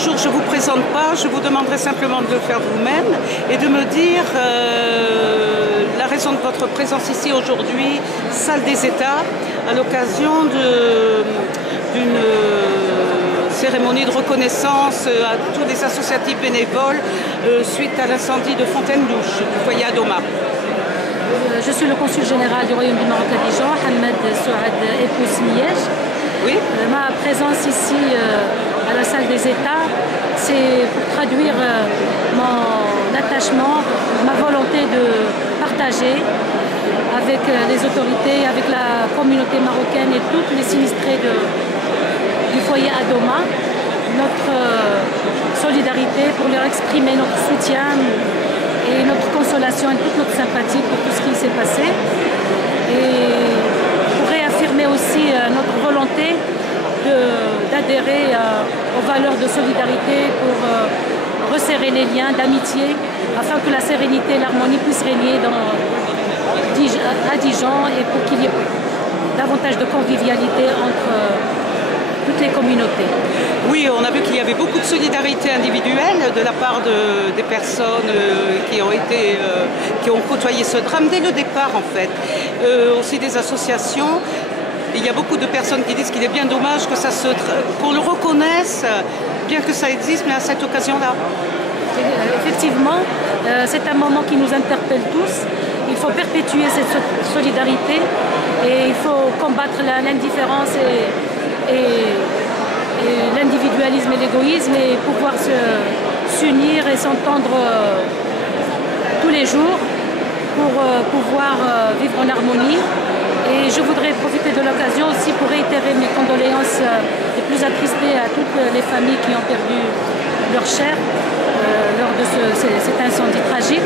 bonjour, je ne vous présente pas, je vous demanderai simplement de le faire vous-même et de me dire la raison de votre présence ici aujourd'hui, salle des États, à l'occasion d'une cérémonie de reconnaissance à tous les associatifs bénévoles suite à l'incendie de Fontaine-Douche, du foyer Adoma. Je suis le consul général du Royaume du Maroc à Dijon, Hamad Souad Epous Miège. Oui. Ma présence ici à la salle des États, c'est pour traduire mon attachement, ma volonté de partager avec les autorités, avec la communauté marocaine et toutes les sinistrés du foyer Adoma, notre solidarité pour leur exprimer notre soutien et notre consolation et toute notre sympathie pour tout ce qui s'est passé. Et pour réaffirmer aussi notre volonté d'adhérer aux valeurs de solidarité pour resserrer les liens d'amitié afin que la sérénité et l'harmonie puissent régner à Dijon et pour qu'il y ait davantage de convivialité entre toutes les communautés. Oui, on a vu qu'il y avait beaucoup de solidarité individuelle de la part des personnes qui ont côtoyé ce drame dès le départ en fait. Aussi des associations. Il y a beaucoup de personnes qui disent qu'il est bien dommage qu'on le reconnaisse, bien que ça existe, mais à cette occasion-là. Effectivement, c'est un moment qui nous interpelle tous. Il faut perpétuer cette solidarité et il faut combattre l'indifférence et l'individualisme et l'égoïsme et pouvoir s'unir et s'entendre tous les jours pour pouvoir vivre en harmonie. Et je voudrais profiter de l'occasion aussi pour réitérer mes condoléances les plus attristées à toutes les familles qui ont perdu leur chair lors de cet incendie tragique.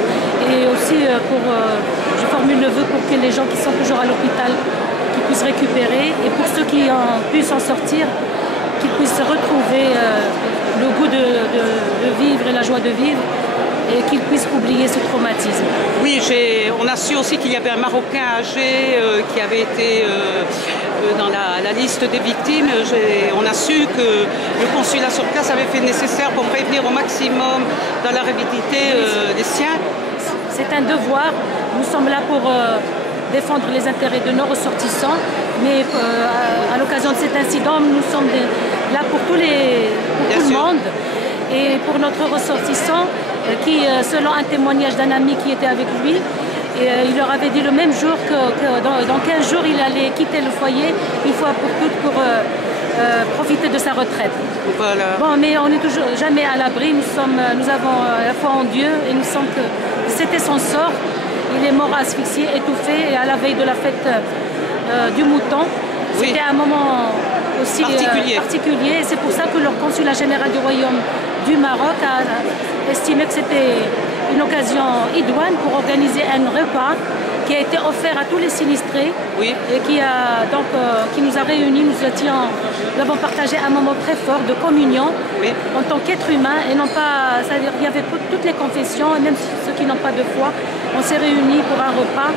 Et aussi je formule le vœu pour que les gens qui sont toujours à l'hôpital qui puissent récupérer et pour ceux qui ont pu s'en sortir, qu'ils puissent retrouver le goût de vivre et la joie de vivre et qu'ils puissent oublier ce traumatisme. Oui, on a su aussi qu'il y avait un Marocain âgé qui avait été dans la liste des victimes. On a su que le consulat sur place avait fait le nécessaire pour prévenir au maximum dans la rapidité les siens. C'est un devoir. Nous sommes là pour défendre les intérêts de nos ressortissants, mais à l'occasion de cet incident, nous sommes là pour tout le monde et pour notre ressortissant qui, selon un témoignage d'un ami qui était avec lui, il leur avait dit le même jour que dans 15 jours, il allait quitter le foyer, une fois pour toutes, pour profiter de sa retraite. Voilà. Bon, mais on n'est toujours jamais à l'abri, nous avons la foi en Dieu et nous sentons que c'était son sort. Il est mort asphyxié, étouffé, et à la veille de la fête du mouton. Oui. C'était un moment aussi particulier. Et c'est pour ça que le consulat général du Royaume du Maroc a estimé que c'était une occasion idoine pour organiser un repas qui a été offert à tous les sinistrés. Oui. Et qui nous a réunis. Nous avons partagé un moment très fort de communion, oui, en tant qu'être humain et non pas, c'est-à-dire il y avait toutes les confessions et même ceux qui n'ont pas de foi. On s'est réunis pour un repas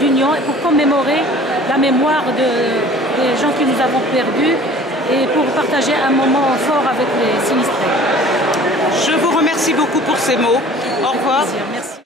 d'union et pour commémorer la mémoire des gens que nous avons perdus et pour partager un moment fort avec les sinistrés. Je vous remercie beaucoup pour ces mots. Au revoir. Merci.